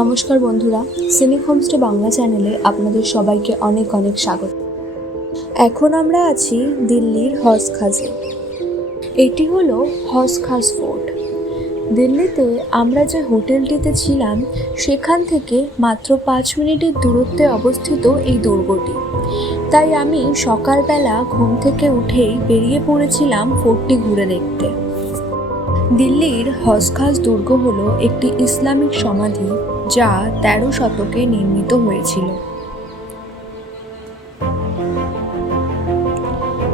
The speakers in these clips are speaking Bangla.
নমস্কার বন্ধুরা, সিনিক হোমস্টে বাংলা চ্যানেলে আপনাদের সবাইকে অনেক অনেক স্বাগত। এখন আমরা আছি দিল্লির হজ খাজে। এটি হলো হজ খাস ফোর্ট। দিল্লিতে আমরা যে হোটেলটিতে ছিলাম সেখান থেকে মাত্র 5 মিনিটের দূরত্বে অবস্থিত এই দুর্গটি। তাই আমি সকালবেলা ঘুম থেকে উঠেই বেরিয়ে পড়েছিলাম ফোর্টটি ঘুরে দেখতে। দিল্লির হজ খাস দুর্গ হলো একটি ইসলামিক সমাধি যা 13 শতকে নির্মিত হয়েছিল।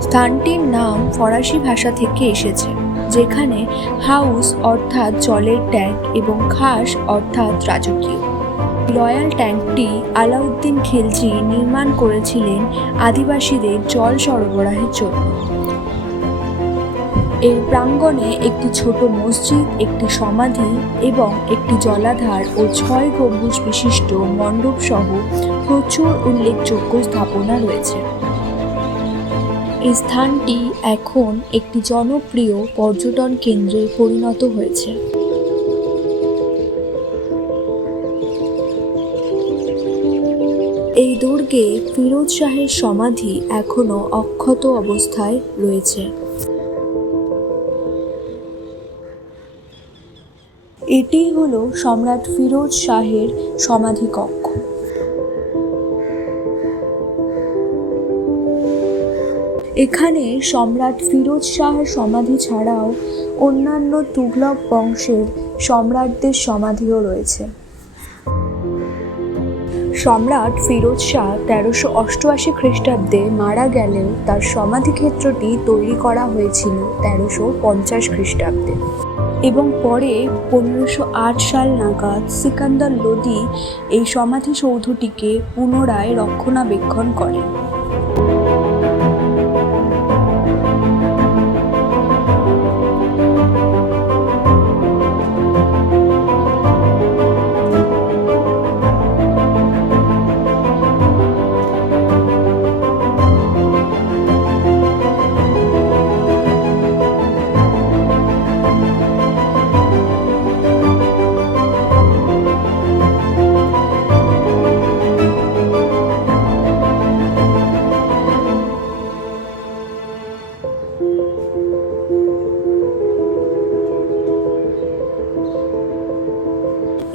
স্থানটির নাম ফরাসি ভাষা থেকে এসেছে, যেখানে হাউস অর্থাৎ জলের ট্যাঙ্ক এবং খাস অর্থাৎ রাজকীয়। রয়্যাল ট্যাঙ্কটি আলাউদ্দিন খিলজি নির্মাণ করেছিলেন আদিবাসীদের জল সরবরাহের জন্য। এর প্রাঙ্গণে একটি ছোট মসজিদ, একটি সমাধি এবং একটি জলাধার ও 6 গম্বুজ বিশিষ্ট মণ্ডপ সহ প্রচুর উল্লেখযোগ্য স্থাপনা রয়েছে। এই স্থানটি এখন একটি জনপ্রিয় পর্যটন কেন্দ্রে পরিণত হয়েছে। এই দুর্গে ফিরোজ শাহের সমাধি এখনও অক্ষত অবস্থায় রয়েছে। এটি হলো সম্রাট ফিরোজ শাহের সমাধি কক্ষ। এখানে সম্রাট ফিরোজ শাহের সমাধি ছাড়াও অন্যান্য তুগলক বংশের সম্রাটদের সমাধিও রয়েছে। সম্রাট ফিরোজ শাহ 1388 খ্রিস্টাব্দে মারা গেলেও তার সমাধিক্ষেত্রটি তৈরি করা হয়েছিল 1350 খ্রিস্টাব্দে এবং পরে 1508 সাল নাগাদ সিকান্দার লোদি এই সমাধিসৌধটিকে পুনরায় রক্ষণাবেক্ষণ করেন।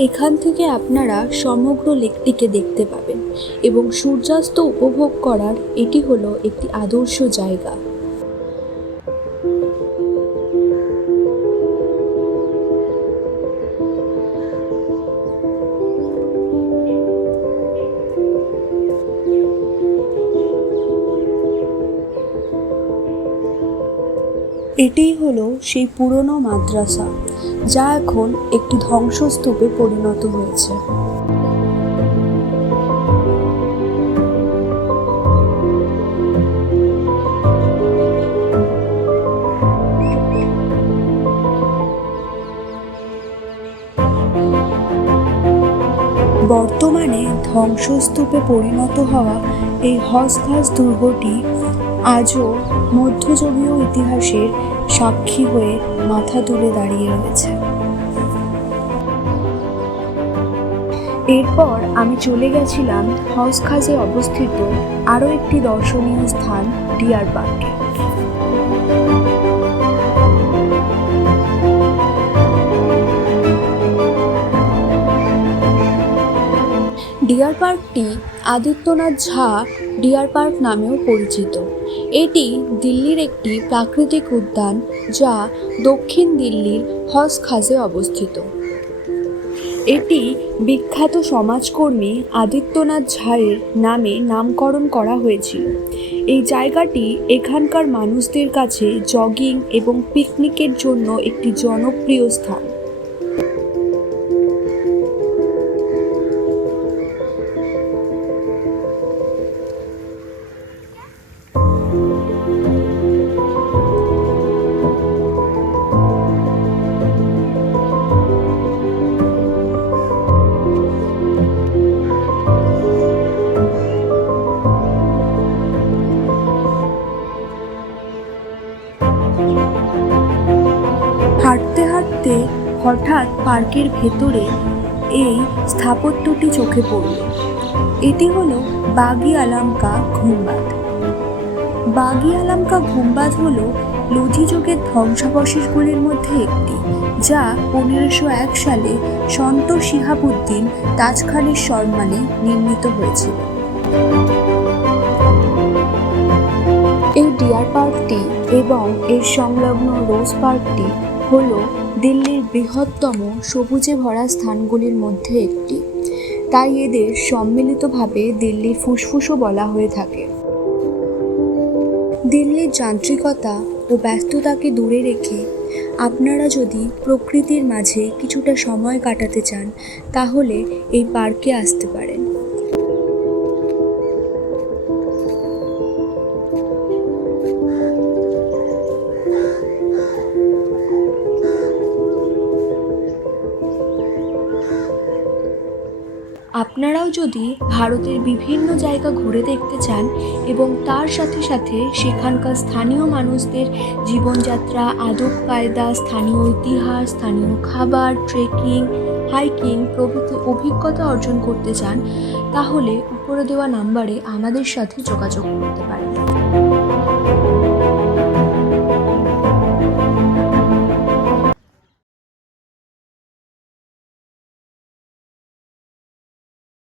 এখান থেকে আপনারা সমগ্র লেকটিকে দেখতে পাবেন এবং সূর্যাস্ত উপভোগ করার এটি হলো একটি আদর্শ জায়গা। এটিই হলো সেই পুরনো মাদ্রাসা যা এখন একটি ধ্বংসস্তূপে পরিণত হয়েছে। বর্তমানে ধ্বংসস্তূপে পরিণত হওয়া এই হজ খাস দুর্গটি আজও মধ্যযুগীয় ইতিহাসের সাক্ষী হয়ে মাথা তুলে দাঁড়িয়ে রয়েছে। এরপর আমি চলে গেছিলাম হজ খাসে অবস্থিত আরও একটি দর্শনীয় স্থান ডিয়ার পার্কে। ডিয়ার পার্কটি আদিত্যনাথ ঝা ডিয়ার পার্ক নামেও পরিচিত। এটি দিল্লির একটি প্রাকৃতিক উদ্যান যা দক্ষিণ দিল্লির হজ খাসে অবস্থিত। এটি বিখ্যাত সমাজকর্মী আদিত্যনাথ ঝায়ের নামে নামকরণ করা হয়েছিল। এই জায়গাটি এখানকার মানুষদের কাছে জগিং এবং পিকনিকের জন্য একটি জনপ্রিয় স্থান। হাঁটতে হাঁটতে হঠাৎ পার্কের ভেতরে এই স্থাপত্যটি চোখে পড়ল। এটি হলো বাগি আলাম কা গুম্বাদ। বাগি আলাম কা গুম্বাদ হলো লোধি যুগের ধ্বংসাবশেষগুলির মধ্যে একটি, যা 1501 সালে সন্ত শিহাবুদ্দিন তাজ খানের সম্মানে নির্মিত হয়েছিল। এই ডিয়ার পার্কটি এবং এর সংলগ্ন রোজ পার্কটি হল দিল্লির বৃহত্তম সবুজে ভরা স্থানগুলির মধ্যে একটি, তাই এদের সম্মিলিতভাবে দিল্লির ফুসফুসও বলা হয়ে থাকে। দিল্লির যান্ত্রিকতা ও ব্যস্ততাকে দূরে রেখে আপনারা যদি প্রকৃতির মাঝে কিছুটা সময় কাটাতে চান, তাহলে এই পার্কে আসতে পারেন। আপনারাও যদি ভারতের বিভিন্ন জায়গা ঘুরে দেখতে চান এবং তার সাথে সাথে সেখানকার স্থানীয় মানুষদের জীবনযাত্রা, আদব কায়দা, স্থানীয় ইতিহাস, স্থানীয় খাবার, ট্রেকিং, হাইকিং প্রভৃতি অভিজ্ঞতা অর্জন করতে চান, তাহলে উপরে দেওয়া নাম্বারে আমাদের সাথে যোগাযোগ করতে পারেন।